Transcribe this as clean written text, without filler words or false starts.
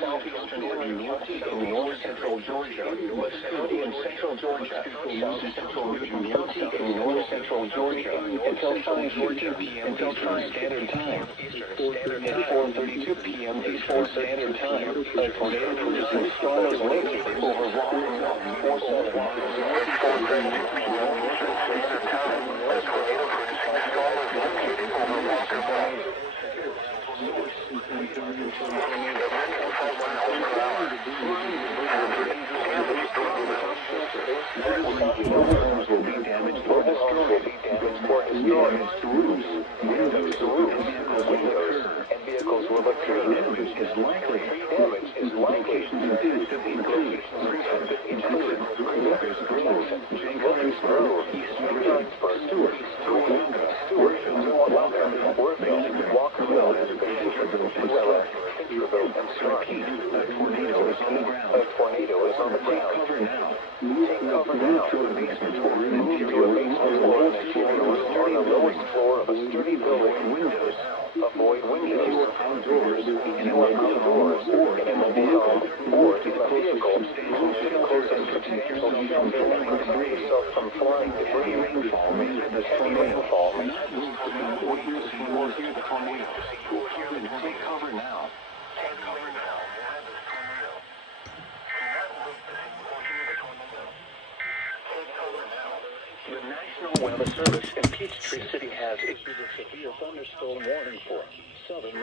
southeastern north central Georgia, cloudy in central Georgia, south central in north central Georgia, until 5:14 p.m. Eastern Standard Time. At 4:32 p.m. Eastern Standard Time, a tornado producing storm is linked over Rockland Mountain, 47 miles north of 4:32 p.m. Eastern Standard Time. A tornado producing storm is linked over Rockland Mountain. Homes will be damaged or destroyed. Damage to roofs, windows, and vehicles will occur. Damage is likely. Locations include Lucas Grove, Jenkins Grove, Stewart, Walkerville, Centerville, and Starkey. A tornado is on the ground. Take cover now. To a basement or an interior on the lowest floor of a sturdy building. Avoid windows. You are outdoors in a mobile home or in a vehicle. Stay close and protect yourself from flying debris. Heavy rainfall. Take cover now. The National Weather Service in Peachtree City has issued a severe thunderstorm warning for southern